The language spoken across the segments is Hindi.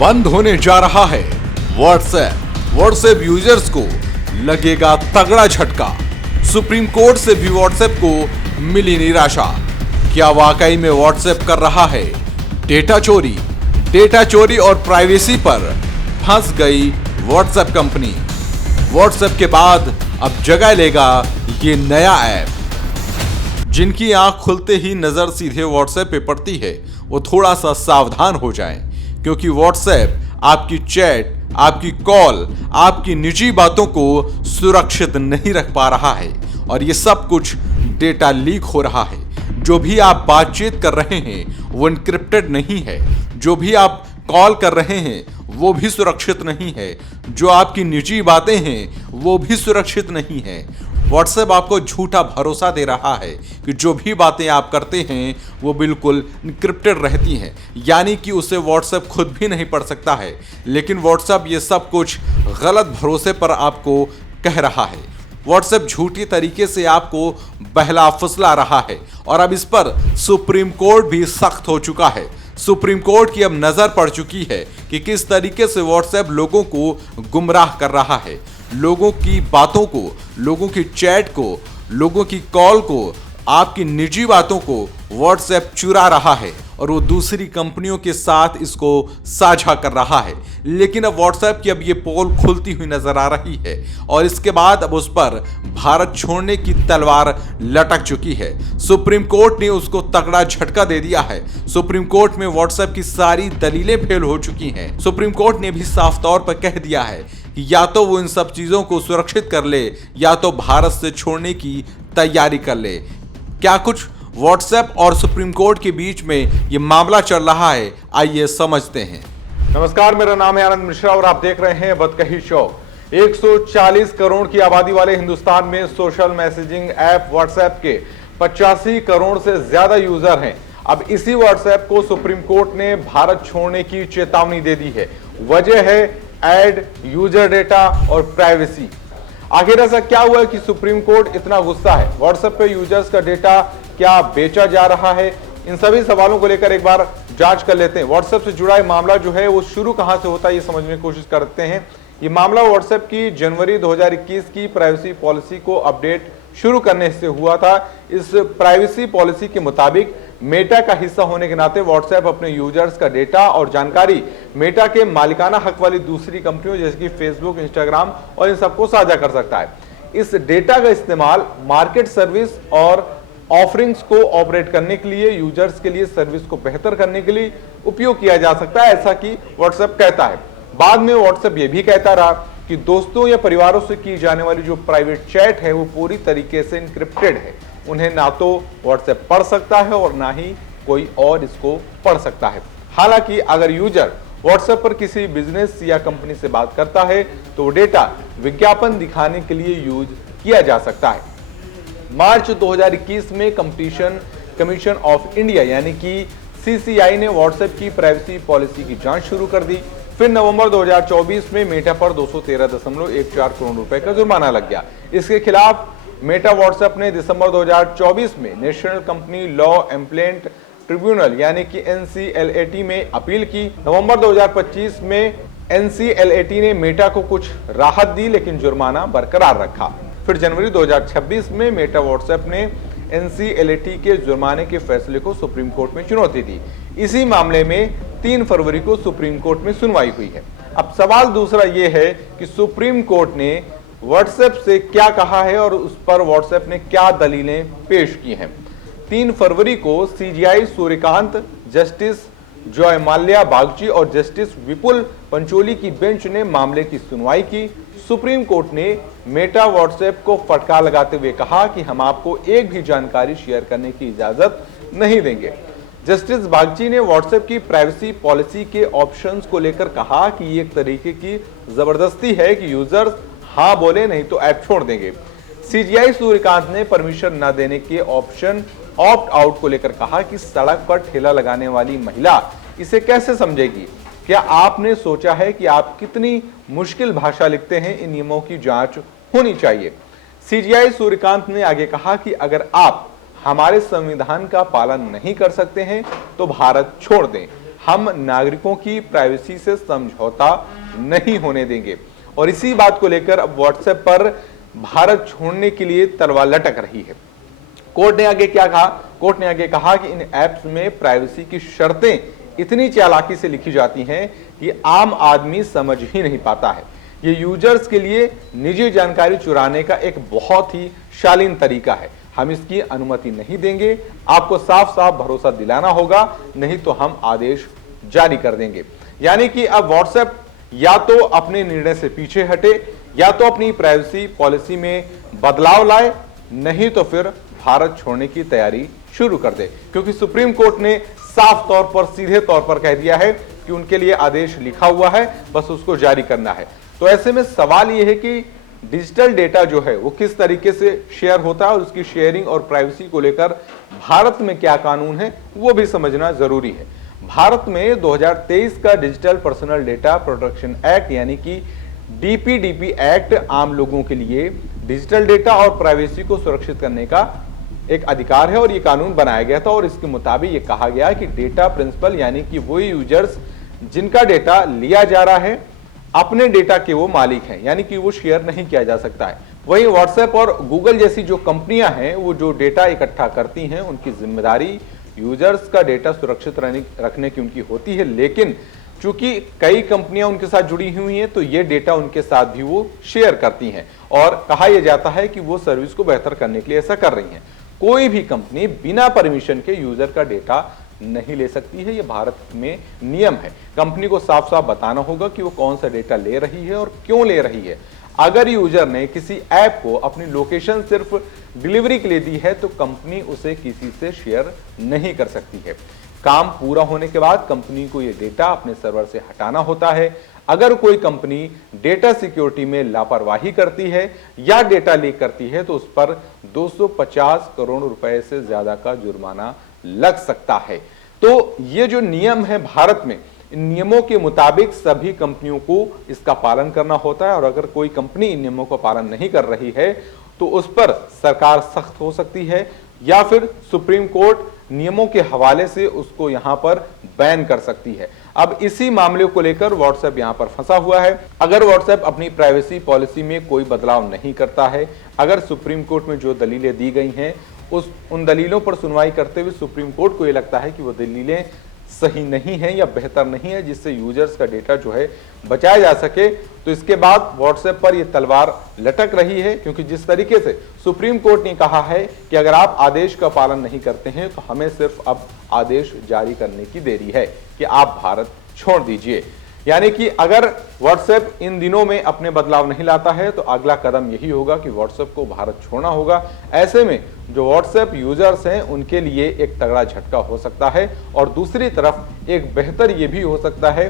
बंद होने जा रहा है व्हाट्सएप यूजर्स को लगेगा तगड़ा झटका। सुप्रीम कोर्ट से भी व्हाट्सएप को मिली निराशा। क्या वाकई में व्हाट्सएप कर रहा है डेटा चोरी और प्राइवेसी पर फंस गई व्हाट्सएप कंपनी। व्हाट्सएप के बाद अब जगह लेगा ये नया ऐप। जिनकी आंख खुलते ही नजर सीधे व्हाट्सएप पे पड़ती है वो थोड़ा सा सावधान हो जाएं, क्योंकि व्हाट्सएप आपकी चैट, आपकी कॉल, आपकी निजी बातों को सुरक्षित नहीं रख पा रहा है और ये सब कुछ डेटा लीक हो रहा है। जो भी आप बातचीत कर रहे हैं वो एन्क्रिप्टेड नहीं है। जो भी आप कॉल कर रहे हैं वो भी सुरक्षित नहीं है। जो आपकी निजी बातें हैं वो भी सुरक्षित नहीं है। व्हाट्सएप आपको झूठा भरोसा दे रहा है कि जो भी बातें आप करते हैं वो बिल्कुल एन्क्रिप्टेड रहती हैं, यानी कि उसे व्हाट्सएप खुद भी नहीं पढ़ सकता है। लेकिन व्हाट्सएप ये सब कुछ गलत भरोसे पर आपको कह रहा है। व्हाट्सएप झूठी तरीके से आपको बहला फुसला रहा है और अब इस पर सुप्रीम कोर्ट भी सख्त हो चुका है। सुप्रीम कोर्ट की अब नजर पड़ चुकी है कि किस तरीके से व्हाट्सएप लोगों को गुमराह कर रहा है। लोगों की बातों को, लोगों की चैट को, लोगों की कॉल को, आपकी निजी बातों को व्हाट्सएप चुरा रहा है और वो दूसरी कंपनियों के साथ इसको साझा कर रहा है। लेकिन अब व्हाट्सएप की अब ये पोल खुलती हुई नजर आ रही है और इसके बाद अब उस पर भारत छोड़ने की तलवार लटक चुकी है। सुप्रीम कोर्ट ने उसको तगड़ा झटका दे दिया है। सुप्रीम कोर्ट में व्हाट्सएप की सारी दलीलें फेल हो चुकी हैं। सुप्रीम कोर्ट ने भी साफ तौर पर कह दिया है कि या तो वो इन सब चीजों को सुरक्षित कर ले या तो भारत से छोड़ने की तैयारी कर ले। क्या कुछ व्हाट्सएप और सुप्रीम कोर्ट के बीच में ये मामला चल रहा है, आइए समझते हैं। नमस्कार, मेरा नाम है आनंद मिश्रा और आप देख रहे हैं बतकही शो। 140 करोड़ की आबादी वाले हिंदुस्तान में सोशल मैसेजिंग ऐप व्हाट्सएप के 85 करोड़ से ज्यादा यूजर हैं। अब इसी व्हाट्सएप को सुप्रीम कोर्ट ने भारत छोड़ने की चेतावनी दे दी है। वजह है ऐड, यूजर डेटा और प्राइवेसी। आखिर ऐसा क्या हुआ कि सुप्रीम कोर्ट इतना गुस्सा है? व्हाट्सएप पे यूजर्स का डेटा क्या बेचा जा रहा है? इन सभी सवालों को लेकर एक बार जांच कर लेते हैं। व्हाट्सएप से जुड़ा मामला जो है वो शुरू कहां से होता है ये समझने की कोशिश करते हैं। ये मामला व्हाट्सएप की जनवरी 2021 की प्राइवेसी पॉलिसी को अपडेट शुरू करने से हुआ था। इस प्राइवेसी पॉलिसी के मुताबिक मेटा का हिस्सा होने के नाते व्हाट्सएप अपने यूजर्स का डेटा और जानकारी मेटा के मालिकाना हक वाली दूसरी कंपनियों जैसे कि फेसबुक, इंस्टाग्राम और इन सबको साझा कर सकता है। इस डेटा का इस्तेमाल मार्केट सर्विस और ऑफरिंग्स को ऑपरेट करने के लिए, यूजर्स के लिए सर्विस को बेहतर करने के लिए उपयोग किया जा सकता है, ऐसा कि व्हाट्सएप कहता है। बाद में व्हाट्सएप ये भी कहता रहा कि दोस्तों या परिवारों से की जाने वाली जो प्राइवेट चैट है वो पूरी तरीके से एन्क्रिप्टेड है। उन्हें ना तो व्हाट्सएप पढ़ सकता है और ना ही कोई और इसको पढ़ सकता है। हालांकि अगर यूजर व्हाट्सएप पर किसी बिजनेस या कंपनी से बात करता है तो डेटा विज्ञापन दिखाने के लिए यूज किया जा सकता है। मार्च 2021 में कंपटीशन कमीशन ऑफ इंडिया यानी कि सीसीआई ने व्हाट्सएप की प्राइवेसी पॉलिसी की जांच शुरू कर दी। फिर नवंबर 2024 में मेटा पर 213.14 करोड़ रुपए का जुर्माना लग गया। इसके खिलाफ मेटा व्हाट्सएप ने दिसंबर 2024 में नेशनल कंपनी लॉ एम्प्लेंट ट्रिब्यूनल यानी कि एनसीएलएटी में अपील की। नवंबर 2025 में एनसीएलएटी ने मेटा को कुछ राहत दी लेकिन जुर्माना बरकरार रखा। फिर जनवरी 2026 में मेटा व्हाट्सएप ने एनसीएलएटी के जुर्माने के फैसले को सुप्रीम कोर्ट में चुनौती दी। इसी मामले में 3 फरवरी को सुप्रीम कोर्ट में सुनवाई हुई है। अब सवाल दूसरा यह है कि सुप्रीम कोर्ट ने व्हाट्सएप से क्या कहा है और उस पर व्हाट्सएप ने क्या दलीलें पेश की हैं। 3 फरवरी को CGI Suryakant, justice Joy Mallya Bagchi और जस्टिस विपुल पंचोली की बेंच ने मामले की सुनवाई की। सुप्रीम कोर्ट ने मेटा व्हाट्सएप को फटकार लगाते हुए कहा कि हम आपको एक भी जानकारी शेयर करने की इजाजत नहीं देंगे। जस्टिस बागची ने व्हाट्सएप की प्राइवेसी पॉलिसी के ऑप्शंस को लेकर कहा कि ये एक तरीके की जबरदस्ती है कि यूजर्स हाँ बोले नहीं तो ऐप छोड़ देंगे। सीजीआई सूर्यकांत ने परमिशन न देने के ऑप्शन ऑप्ट आउट को लेकर कहा कि सड़क पर ठेला लगाने वाली महिला इसे कैसे समझेगी? क्या आपने सोचा है कि आप कितनी मुश्किल भाषा लिखते हैं? इन नियमों की जांच होनी चाहिए। सीजीआई सूर्यकांत ने आगे कहा कि अगर आप हमारे संविधान का पालन नहीं कर सकते हैं तो भारत छोड़ दें। हम नागरिकों की प्राइवेसी से समझौता नहीं होने देंगे। और इसी बात को लेकर अब व्हाट्सएप पर भारत छोड़ने के लिए तलवार लटक रही है। कोर्ट ने आगे क्या कहा? कोर्ट ने आगे कहा कि इन ऐप्स में प्राइवेसी की शर्तें इतनी चालाकी से लिखी जाती हैं कि आम आदमी समझ ही नहीं पाता है। ये यूजर्स के लिए निजी जानकारी चुराने का एक बहुत ही शालीन तरीका है। हम इसकी अनुमति नहीं देंगे। आपको साफ साफ भरोसा दिलाना होगा, नहीं तो हम आदेश जारी कर देंगे। यानी कि अब व्हाट्सएप या तो अपने निर्णय से पीछे हटे, या तो अपनी प्राइवेसी पॉलिसी में बदलाव लाए, नहीं तो फिर भारत छोड़ने की तैयारी शुरू कर दे। क्योंकि सुप्रीम कोर्ट ने साफ तौर पर, सीधे तौर पर कह दिया है कि उनके लिए आदेश लिखा हुआ है, बस उसको जारी करना है। तो ऐसे में सवाल यह है कि डिजिटल डेटा जो है वो किस तरीके से शेयर होता है और उसकी शेयरिंग और प्राइवेसी को लेकर भारत में क्या कानून है वो भी समझना जरूरी है। भारत में 2023 का digital personal data protection act यानी कि डीपीडीपी एक्ट आम लोगों के लिए डिजिटल डेटा और प्राइवेसी को सुरक्षित करने का एक अधिकार है और ये कानून बनाया गया था। और इसके मुताबिक ये कहा गया कि डेटा प्रिंसिपल यानी कि वही यूजर्स जिनका डेटा लिया जा रहा है अपने डेटा के वो मालिक हैं, यानी कि वो शेयर नहीं किया जा सकता है। वहीं व्हाट्सएप और गूगल जैसी जो कंपनियां हैं वो जो डेटा इकट्ठा करती हैं उनकी जिम्मेदारी यूजर्स का डेटा सुरक्षित रखने की उनकी होती है। लेकिन चूंकि कई कंपनियां उनके साथ जुड़ी हुई हैं तो ये डेटा उनके साथ भी वो शेयर करती हैं और कहा यह जाता है कि वो सर्विस को बेहतर करने के लिए ऐसा कर रही हैं। कोई भी कंपनी बिना परमिशन के यूजर का डेटा नहीं ले सकती है, ये भारत में नियम है। कंपनी को साफ साफ बताना होगा कि वो कौन सा डेटा ले रही है और क्यों ले रही है। अगर यूजर ने किसी ऐप को अपनी लोकेशन सिर्फ डिलीवरी के लिए दी है तो कंपनी उसे किसी से शेयर नहीं कर सकती है। काम पूरा होने के बाद कंपनी को यह डेटा अपने सर्वर से हटाना होता है। अगर कोई कंपनी डेटा सिक्योरिटी में लापरवाही करती है या डेटा लीक करती है तो उस पर 250 करोड़ रुपए से ज्यादा का जुर्माना लग सकता है। तो ये जो नियम है भारत में, इन नियमों के मुताबिक सभी कंपनियों को इसका पालन करना होता है और अगर कोई कंपनी इन नियमों का पालन नहीं कर रही है तो उस पर सरकार सख्त हो सकती है या फिर सुप्रीम कोर्ट नियमों के हवाले से उसको यहां पर बैन कर सकती है। अब इसी मामले को लेकर व्हाट्सएप यहां पर फंसा हुआ है। अगर व्हाट्सएप अपनी प्राइवेसी पॉलिसी में कोई बदलाव नहीं करता है, अगर सुप्रीम कोर्ट में जो दलीलें दी गई हैं उन दलीलों पर सुनवाई करते हुए सुप्रीम कोर्ट को यह लगता है कि वो दलीलें सही नहीं है या बेहतर नहीं है जिससे यूजर्स का डेटा जो है बचाया जा सके, तो इसके बाद व्हाट्सएप पर यह तलवार लटक रही है। क्योंकि जिस तरीके से सुप्रीम कोर्ट ने कहा है कि अगर आप आदेश का पालन नहीं करते हैं तो हमें सिर्फ अब आदेश जारी करने की देरी है कि आप भारत छोड़ दीजिए। यानी कि अगर व्हाट्सएप इन दिनों में अपने बदलाव नहीं लाता है तो अगला कदम यही होगा कि व्हाट्सएप को भारत छोड़ना होगा। ऐसे में जो व्हाट्सएप यूजर्स हैं उनके लिए एक तगड़ा झटका हो सकता है और दूसरी तरफ एक बेहतर ये भी हो सकता है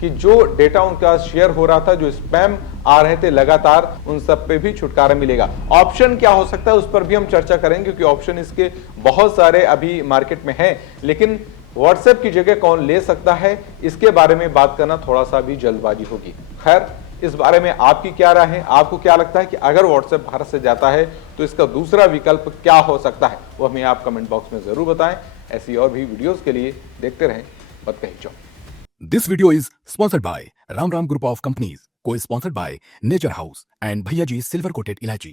कि जो डेटा उनका शेयर हो रहा था, जो स्पैम आ रहे थे लगातार, उन सब पे भी छुटकारा मिलेगा। ऑप्शन क्या हो सकता है उस पर भी हम चर्चा करेंगे क्योंकि ऑप्शन इसके बहुत सारे अभी मार्केट में हैं, लेकिन व्हाट्सएप की जगह कौन ले सकता है इसके बारे में बात करना थोड़ा सा भी जल्दबाजी होगी। खैर, इस बारे में आपकी क्या राय है? आपको क्या लगता है कि अगर व्हाट्सएप भारत से जाता है तो इसका दूसरा विकल्प क्या हो सकता है? वो हमें आप कमेंट बॉक्स में जरूर बताएं। ऐसी और भी वीडियोस के लिए देखते रहें बत कही चौक। This video is sponsored by Ram Group of Companies, co-sponsored by Nature House and Bhaiya Ji Silver Coated Ilaichi.